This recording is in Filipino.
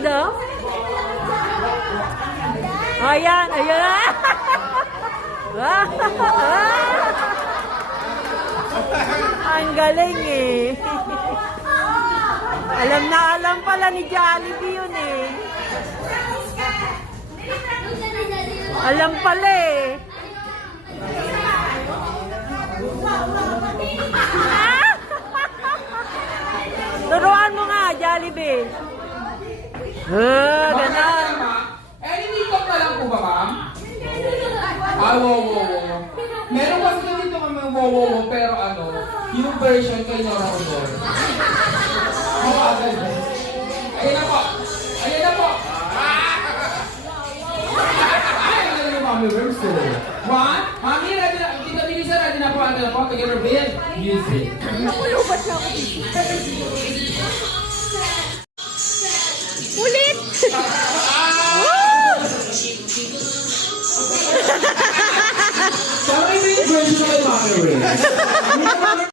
daw. Ayan, ayan. Ang galing eh. Alam na alam pala ni Jollibee yun eh. Alam pala eh. Turuan mo nga, Jollibee. Ganon. Eh, hindi ko na lang po ba, ma'am? Ah, wow. Meron kasi dito kami wow, pero ano, yung version kay Nora Honor. Agad. Ayan na po. Ayan na yung mami verse. One, mami, ready na. Tita Bilisa, ready na po. Together with music. Nakulubat na ako dito. Ulit! Sorry, version kay Mami Ray.